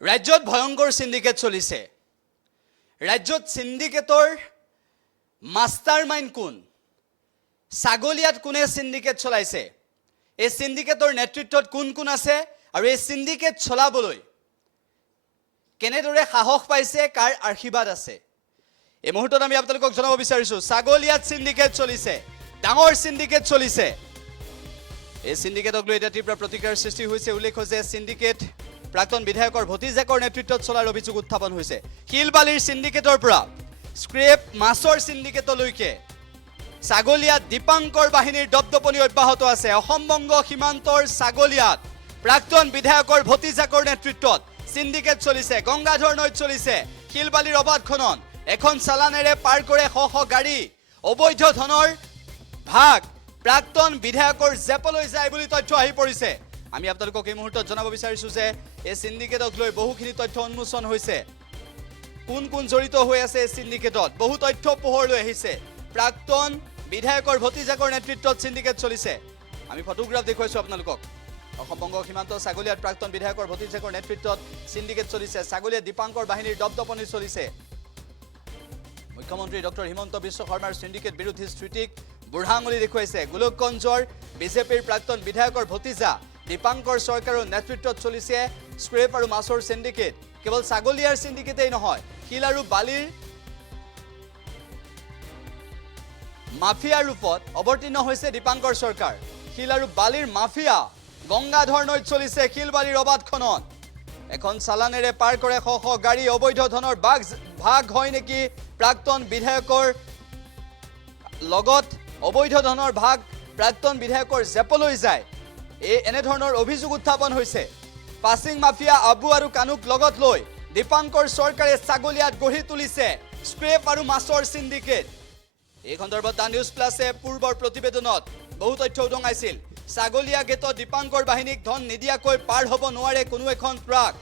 ৰাজ্যত ভয়ংকৰ সিন্ডিকেট চলিছে ৰাজ্যত সিন্ডিকেটৰ মাষ্টাৰ মাইণ্ড কোন ছাগলিয়াত কোনে সিন্ডিকেট চলাইছে এই সিন্ডিকেটৰ নেতৃত্বত কোন কোন আছে আৰু এই সিন্ডিকেট চলাবলৈ কেনেদৰে সাহস পাইছে কাৰ আশীৰ্বাদ আছে এই মুহূৰ্তত আমি আপোনালোকক জনাব বিচাৰিছো ছাগলিয়াত সিন্ডিকেট চলিছে ডাঙৰ সিন্ডিকেট চলিছে এই সিন্ডিকেটক লৈ এটা তীব্ৰ প্ৰতিক্ৰিয়াৰ সৃষ্টি হৈছে উল্লেখ হৈছে সিন্ডিকেট প্ৰাক্তন বিধায়কৰ ভতিজাকৰ নেতৃত্বত চলাৰ অভিযোগ উত্থাপন হৈছে শিলবালিৰ সিন্ডিকেটৰ পৰা স্ক্ৰেপ মাছৰ সিন্ডিকেটলৈকে ছাগলিয়াত দীপাংকৰ বাহিনীৰ দপদপনি অব্যাহত আছে অসমবংগ সীমান্তৰ ছাগলিয়াত প্ৰাক্তন বিধায়কৰ ভতিজাকৰ নেতৃত্বত সিন্ডিকেট চলিছে গংগাধৰ নৈত চলিছে শিলবালিৰ অবাধ খনন এখন চালানেৰে পাৰ কৰে শ গাড়ী অবৈধ ধনৰ ভাগ প্ৰাক্তন বিধায়কৰ জেপলৈ যায় বুলি তথ্য আহি পৰিছে আমি আপোনালোকক এই মুহূৰ্তত জনাব বিচাৰিছো যে এই সিন্ডিকেটক লৈ বহুখিনি তথ্য উন্মোচন হৈছে কোন কোন জড়িত হৈ আছে এই সিন্ডিকেটত বহু তথ্য পোহৰলৈ আহিছে প্ৰাক্তন বিধায়কৰ ভতিজাকৰ নেতৃত্বত সিন্ডিকেট চলিছে আমি ফটোগ্ৰাফ দেখুৱাইছো আপোনালোকক অসমবংগ সীমান্ত ছাগলিয়াত প্ৰাক্তন বিধায়কৰ ভতিজাকৰ নেতৃত্বত সিন্ডিকেট চলিছে ছাগলিয়াত দীপাংকৰ বাহিনীৰ দপদপনি চলিছে মুখ্যমন্ত্ৰী ডক্টৰ হিমন্ত বিশ্ব শৰ্মাৰ সিন্ডিকেট বিৰোধী স্থিতিক বুঢ়াঙুলি দেখুৱাইছে গোলকগঞ্জৰ বিজেপিৰ প্ৰাক্তন বিধায়কৰ ভতিজা দীপাংকৰ চৰকাৰৰ নেতৃত্বত চলিছে স্ক্ৰেপ আৰু মাছৰ সিন্ডিকেট কেৱল ছাগলিয়াৰ সিন্ডিকেটেই নহয় শিল আৰু বালিৰ মাফিয়া ৰূপত অৱতীৰ্ণ হৈছে দীপাংকৰ চৰকাৰ শিল আৰু বালিৰ মাফিয়া গংগাধৰ নৈত চলিছে শিলবালিৰ অবাধ খনন এখন চালানেৰে পাৰ কৰে শ গাড়ী অবৈধ ধনৰ ভাগ হয় নেকি প্ৰাক্তন বিধায়কৰ লগত অবৈধ ধনৰ ভাগ প্ৰাক্তন বিধায়কৰ জেপলৈ যায় এনে ধৰণৰ অভিযোগ উত্থাপন হৈছে পাছিং মাফিয়া আবু আৰু কানুক লগত লৈ দীপাংকৰ চৰকাৰে ছাগলিয়াত গঢ়ি তুলিছে স্ক্ৰেপ আৰু মাছৰ সিন্ডিকেট এই সন্দৰ্ভত দা নিউজ প্লাছে পূৰ্বৰ প্ৰতিবেদনত বহু তথ্য উদঙাইছিল ছাগলিয়া গেটত দীপাংকৰ বাহিনীক ধন নিদিয়াকৈ পাৰ হ'ব নোৱাৰে কোনো এখন ট্ৰাক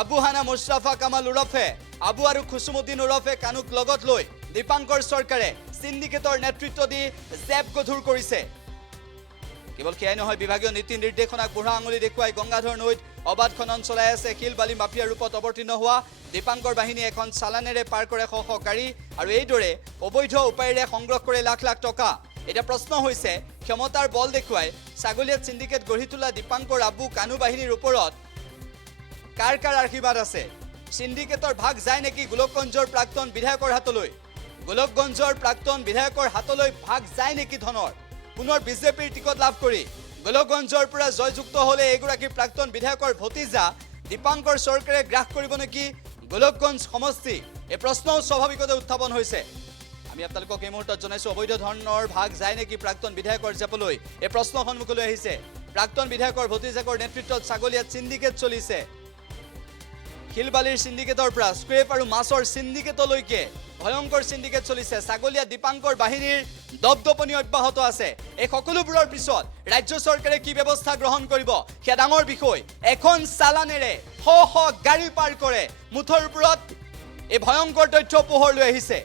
আবু হানা মুস্তাফা কামাল ওৰফে আবু আৰু খুছুমুদ্দিন ওৰফে কানুক লগত লৈ দীপাংকৰ চৰকাৰে সিন্ডিকেটৰ নেতৃত্ব দি জেপ গধুৰ কৰিছে কেৱল সেয়াই নহয় বিভাগীয় নীতি নিৰ্দেশনাক বুঢ়া আঙুলি দেখুৱাই গংগাধৰ নৈত অবাধ খনন চলাই আছে শিলবালি মাফিয়া ৰূপত অৱতীৰ্ণ হোৱা দীপাংকৰ বাহিনী এখন চালানেৰে পাৰ কৰে শ গাড়ী আৰু এইদৰে অবৈধ উপায়েৰে সংগ্ৰহ কৰে লাখ লাখ টকা এটা প্ৰশ্ন হৈছে ক্ষমতাৰ বল দেখুৱাই ছাগলিয়াত সিন্ডিকেট গঢ়ি তোলা দীপাংকৰ আবু কানু বাহিনীৰ ওপৰত কাৰ আশীৰ্বাদ আছে সিন্ডিকেটৰ ভাগ যায় নেকি গোলকগঞ্জৰ প্ৰাক্তন বিধায়কৰ হাতলৈ গোলকগঞ্জৰ প্ৰাক্তন বিধায়কৰ হাতলৈ ভাগ যায় নেকি ধনৰ পুনৰ বিজেপিৰ টিকট লাভ কৰি গোলকগঞ্জৰ পৰা জয়যুক্ত হলে এগৰাকী প্ৰাক্তন বিধায়কৰ ভতিজা দীপাংকৰ চৰকাৰে গ্ৰাস কৰিব নেকি গোলকগঞ্জ সমষ্টি এই প্ৰশ্নও স্বাভাৱিকতে উত্থাপন হৈছে আমি আপোনালোকক এই মুহূৰ্তত জনাইছো অবৈধ ধৰণৰ ভাগ যায় নেকি প্ৰাক্তন বিধায়কৰ জেপলৈ এই প্ৰশ্ন সন্মুখলৈ আহিছে প্ৰাক্তন বিধায়কৰ ভতিজাকৰ নেতৃত্বত ছাগলিয়াত সিন্ডিকেট চলিছে শিলবালিৰ সিন্ডিকেটৰ পৰা স্ক্ৰেপ আৰু মাছৰ সিন্ডিকেটলৈকে ভয়ংকৰ সিন্ডিকেট চলিছে ছাগলিয়া দীপাংকৰ বাহিনীৰ দপদপনি অব্যাহত আছে এই সকলোবোৰৰ পিছত ৰাজ্য চৰকাৰে কি ব্যৱস্থা গ্ৰহণ কৰিব সেয়া ডাঙৰ বিষয় এখন চালানেৰে শ গাড়ী পাৰ কৰে মুঠৰ ওপৰত এই ভয়ংকৰ তথ্য পোহৰলৈ আহিছে